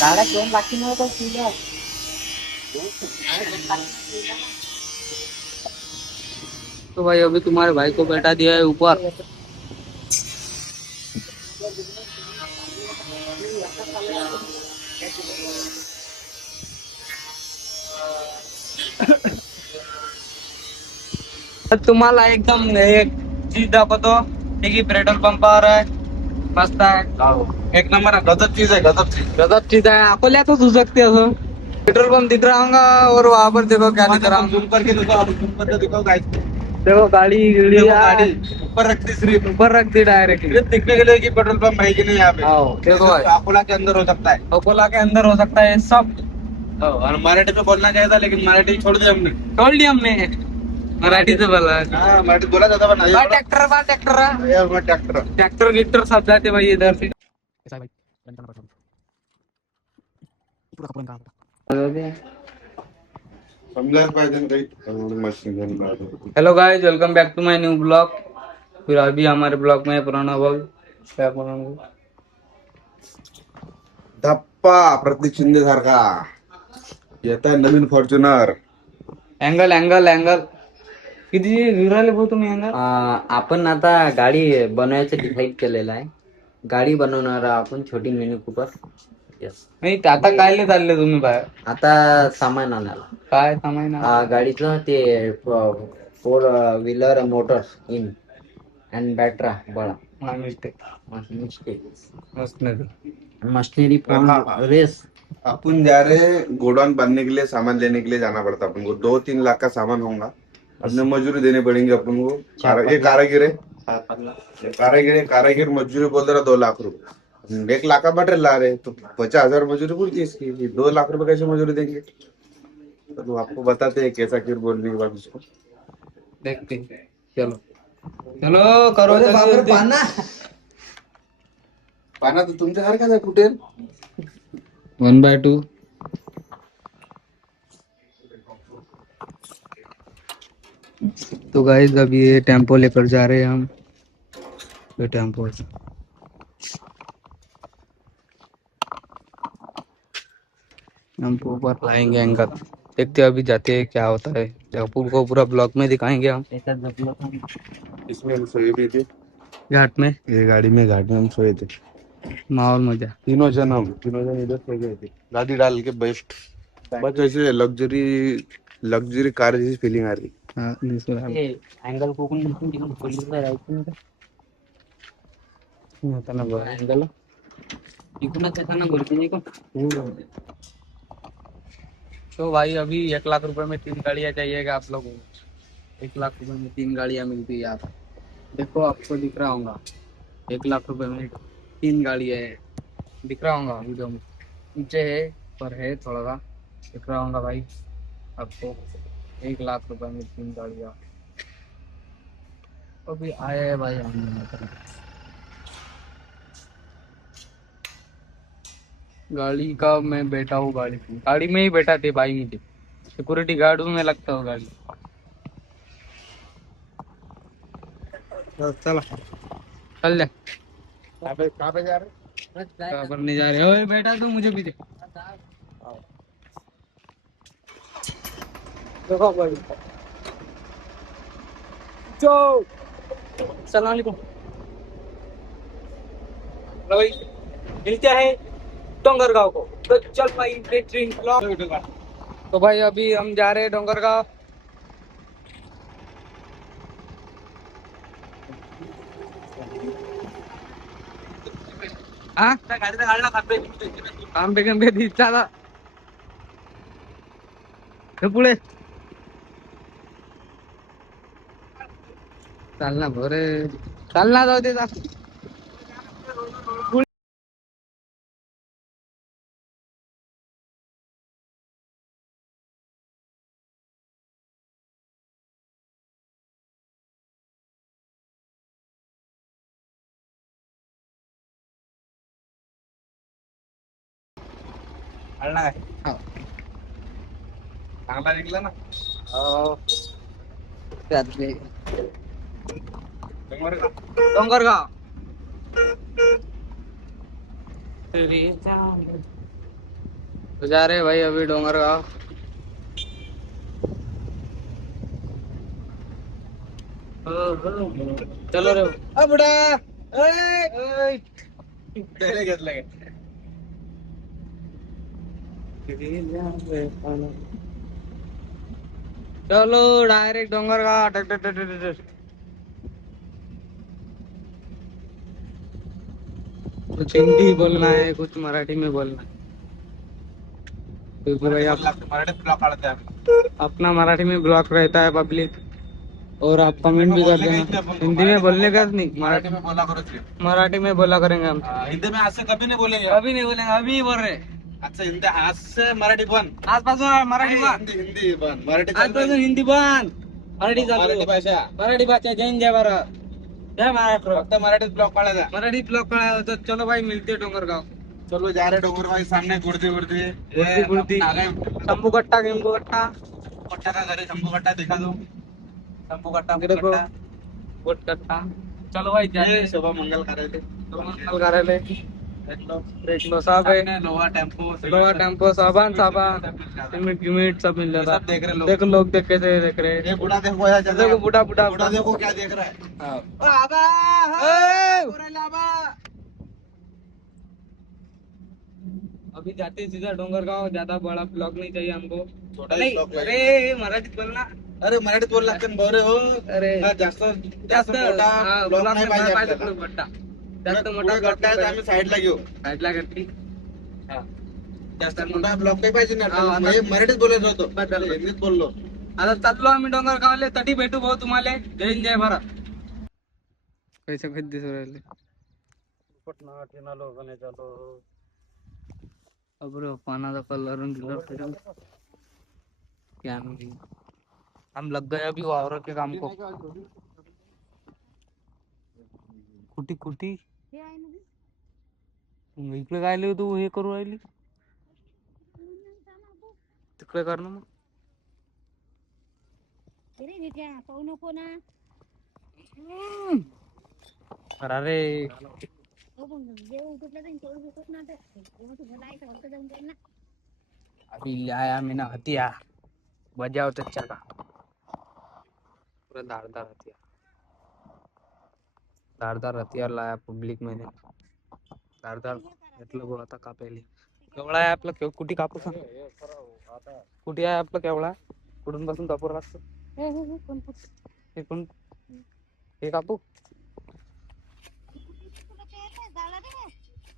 गाड्या दोन लागती नव्हतं तुझ्या. तो भाई अभी तुम्हारे भाई को बैठा दिया है ऊपर। तुम्हाला एकदम एक चीज दाखवतो की पेट्रोल पंपावर आहे, मस्त आहे, एक नंबर आहे. गजब चीज है, गजब चीज. गजब चीज है, अकोल्यातच हो सकते असं. पेट्रोल पंप दिख रहा होगा और वहां पर देखो क्या दिख रहा जूम करके दिखाओ, जूम करके दिखाओ गाइस. देखो गाड़ी देखो गाड़ी ऊपर रखती सिर्फ ऊपर रख दी डायरेक्टली। सिर्फ दिखने के लिए कि पेट्रोल पंप है कि नहीं यहाँ पे. देखो भाई, अकोला के अंदर हो सकता है. अकोला के अंदर हो सकता है सब। और मराठी में बोलना चाहिए था, लेकिन मराठी छोड़ दी हमने. छोड़ दी हमने, मराठी से बोला. हाँ, मराठी बोला जाता पण नाही. Tractor tractor. ट्रॅक्टर गिक्टर सब जाते भाई इधर से. समजायला पाहिजे ना काही मशीन घेऊन राहिलो. Hello guys, welcome back to my new blog. फिर अभी हमारे ब्लॉग में पुराना ब्लॉग क्या पुराना धप्पा प्रतीक शिंदे सारखा येत आहे नवीन फॉर्च्युनर. अँगल अँगल अँगल किती विराले भाऊ तुम्ही अँगल. आपण आता गाडी बनवायचं डिसाईड केलेलं आहे. गाडी बनवणार आपण छोटी मिनी कूपर. यस. नाही ते आता कायले चालले तुम्ही बाहेर. आता सामान आणायला. काय सामान गाडीचं ते फोर व्हीलर मोटर्स इन अँड बॅटरा बळा मिस्टेक मशीनरी हाँ. रेस. अपन जा रहे गोडाउन बनने के लिए, सामान लेने के लिए जाना पड़ता अपन को. 2-3 लाख का सामान होगा. अपने मजदूरी देने पड़ेंगे अपन को. ये कारागिर है, कारागिर मजदूरी बोल रहा 2 लाख रुपए. 1 लाख का मटेरियल ला रहे तो 50,000 मजदूरी पड़ती है इसकी. 2 लाख रुपए कैसे मजदूरी देंगे. तो आपको बताते हैं कैसा किर बोलने के बाद उसको देखते हैं. चलो चलो करो जल्दी. पाना तर तुमच्यासारखाच आहे कुठे. 1/2. तो गाइस अभी ये टेम्पो लेकर जा रहे हैं हम. ये टेम्पो टेम्पो पर लाएंगे एंकर. देखते हैं अभी जाते हैं क्या होता है. जयपुर को पूरा ब्लॉक में दिखाएंगे हम. इसमें हम सोए भी थे घाट में ये गाड़ी में. घाट में हम सोए थे माहौल मजा. तीनों जन इधर सो गए थे गाड़ी डाल के. बेस्ट बस ऐसे लग्जरी कार जैसी फीलिंग आ रही. अँगल कोकण होता ना बघा अँगल इकडूनच येता ना गोलकी को. तो भाई अभी 1 लाख रुपए में 3 गाड़ियाँ चाहिएगा आप लोगों को. 1 लाख रुपए में 3 गाड़ियाँ मिलती है यार. देखो आपको दिख रहा होगा 1 लाख रुपए में 3 गाड़ियाँ है. दिख रहा होगा वीडियो में नीचे है पर है थोड़ा सा. दिख रहा होगा भाई आपको 1 लाख रुपए में 3 गाड़ियाँ. अभी आया है भाई हमने. गाड़ी का मैं बैठा हूँ. गाड़ी में ही बैठा थे भाई. मुझे सिक्योरिटी गार्ड में लगता हो गाड़ी. चला चल जा. कहाँ पे जा रहे. कहाँ पर नहीं जा रहे. ओए बैठा तू मुझे भी दे. देखो भाई जो सलाम अलैकुम भाई मिलते हैं डोंगरगांव को. तो चल भाई बेहतरीन ब्लॉग. तो भाई अभी हम जा रहे हैं डोंगरगांव. हाँ गाडीचा काढला काम पे चला पुढे चाल ना भरे चाल ना जाऊ दे. काय चांगला निघला ना. डोंगरगाव तो जा रहे भाई अभी डोंगरगांव। चलो रे बुडा पहिले घेतलं चलो डायरेक्ट डोंगरगांव टक टक टक टक टक। कुछ हिंदी बोलना है कुछ मराठी में बोलना है क्योंकि भाई मराठी ब्लॉग काढते आम्ही. अपना मराठी में ब्लॉक रहता है पब्लिक और आप कमेंट भी कर देना हिंदी में बोलने का नहीं मराठी में बोला करो सिर्फ. मराठी में बोला करेंगे हम हिंदी में आज से कभी नहीं बोलेंगे. अभी नहीं बोलेंगे अभी बोल रहे अच्छा हिंदी आज से मराठी बंद. आजपासून मराठी हिंदी हिंदी बंद. मराठी आजपासून हिंदी बंद मराठी चालू मराठी भाषा मराठी भाषा जैन जय भारत जय महाराष्ट्र फक्त मराठीत ब्लॉग काढायचा. मराठी ब्लॉक करा तो चलो भाई मिलते डोंगरगांव चलो जा रहे डोंगर भाई सामने गुड़ती गुड़ती गुड़ती. शंभू कट्टा गिंबू कट्टा कट्टा का घर है. शंभू कट्टा दिखा दो. शंभू कट्टा इकडे बघ. गोट कट्टा चलो भाई जाते शोभा मंगल करायचे. करायला रेटलो सब है लोहा टेम्पो लोहा टेम्पो साबान सिमेंट गिमेंट सब मिल जाता सब देख रहे लोग. देखो लोग देख कैसे देख रहे ये बुढ़ा देखो यार जल्दी. देखो बुढ़ा बुढ़ा बुढ़ा देखो क्या देख रहा है. अभी जाते सीधा डोंगरगांव ज्यादा बड़ा ब्लॉग नहीं चाहिए हमको छोटा नहीं ब्लॉग अरे मराठीत बोलना अरे मराठीत बोल लागते ना बरे हो. अरे हा, जास्त जास्त मोठा हा, ब्लॉग ब्लॉग नाही नाही पाहिजे पाहिजे आपल्याला. पुढे गट्टा जास्त पुढे मोठा गट्टा आहे तर आम्ही साईडला घेऊ. साईडला गट्टी जास्त मोठा ब्लॉग काही पाहिजे ना हा, आपल्याला. आता- म्हणजे मराठीत बोलायचं होतं. बस झालं. हिंदीत बोललो. आता चाललो आम्ही डोंगरगावले तटी भेटू भाऊ तुम्हाला जय हिंद जय भारत कैसे भेट दिसू राहिले अबरे पानाचा कलर क्या नहीं हम लग गए अभी वावर के काम को कुटी कुटी मग इकडे काय आले तू हे करू राहिली तिकडे कर ना मग अरे अभी आया मैंने हथिया बजाओ चच्चा का पूरा धारदार हथियार धारदार हथियार लाया पब्लिक मध्ये धारदार घेतलं बघ आता कापायला केवढा आहे आपला कुठे कापू सांग कुठे आहे आपला केवढा कुठून पासून कापू लागतं हे कोण हे कापू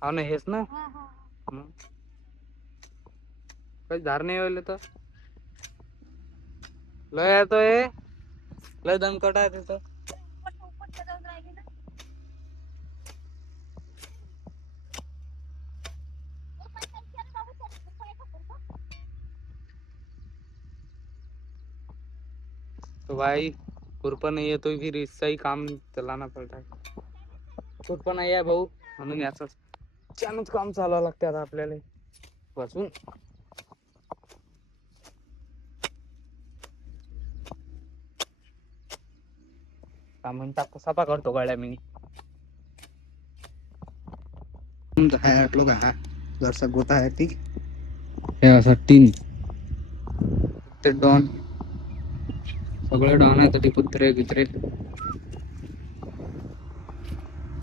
हा ना हेच ना मग काही धार नाही व्हायला तर लय येतोय लय दणकट आहे तिथं तो भाई खुरपा नहीं है तो फिर इससे ही काम चलाना पड़ता है खुरपा नाही आहे भाऊ म्हणून याच छानच काम चालवावं लागते आता आपल्याला बसून का म्हणता कसा पा करतो गाड्या मी घरचा गोता आहे ती हे असं टीन ते डॉन सगळे डॉन आहे तरी कुत्रे गित्रे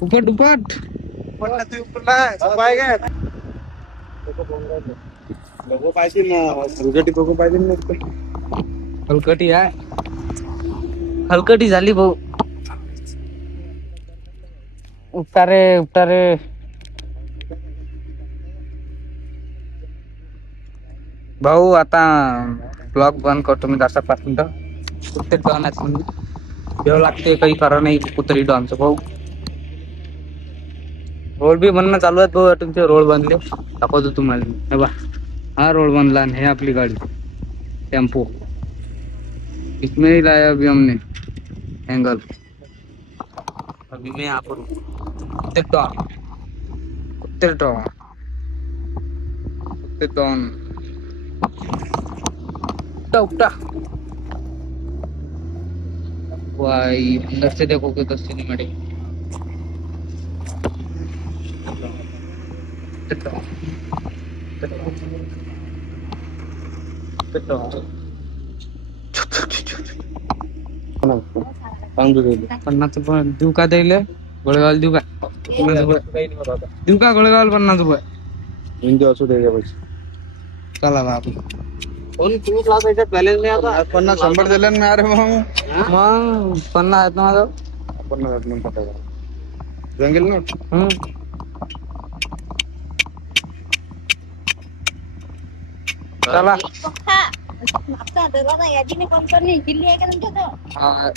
उपट उपट बघू पाहिजे ना हलगटी बघू पाहिजे ना हलकटी आहे हलकटी झाली भाऊ उपटारे उपटारे भाऊ आता ब्लॉग बंद करतो मी 10-5 मिनिटं कुत्ते डॉन आहेत म्हणून जेव्हा लागते काही करा नाही कुत्री डॉनचं भाऊ रोड भी बनणं चालू आहेत भाऊ तुमचे रोड बनले दाखवतो तुम्हाला हे बा हा रोड बनला आणि हे आपली गाडी टेम्पो इसमें ही लाया अभी हमने एंगल अभी मैं यहाँ पर कुत्ते डॉन कुत्ते डॉन कुत्ते डॉन उठा भाई अंदर से देखो कितना सिनेमैटिक पन्नास रुपये देऊ का द्यायला गोळेगाव देऊ का 50 रुपये देऊ का गोळेगाव 50 रुपये हिंदी असू दे पैसे चला बाबू फोन तुम्ही लावता याच्यात बॅलन्स नाही आता 50-100 दिले ना अरे मग मग 50 आहेत ना माझं 50 मग पटायला जंगल ना चला पक्का आपका दरवाजा यादीने कंपनी दिल्ली आहे का तुमच्याकडं हा.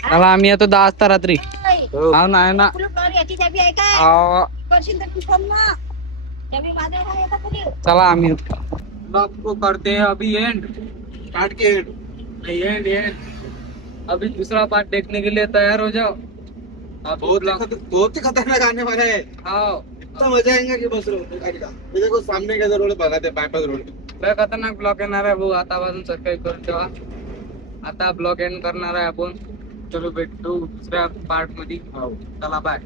चला आम्ही येतो 10 वाजता रात्री हा ना आहे ना फुल फ्लॉवर याची चाबी आहे काय हा. करशील तर तू फोन ना चाबी माझ्या आहे का पुढे चला आम्ही आपको करते हैं अभी एंड काट के एंड एंड अभी दूसरा पार्ट देखने के लिए तैयार हो जाओ आप बहुत ही खतरनाक आने वाला है हाँ इतना मजा आएगा की बस गाडी का ते देखो सामने का रोड बघा ते बायपास रोड लय खतरनाक ब्लॉक येणार आहे भाऊ आतापासून सबस्क्राईब करून ठेवा आता ब्लॉक एंड करणार आहे आपण चलो भेटू दुसऱ्या पार्ट मध्ये चला बाय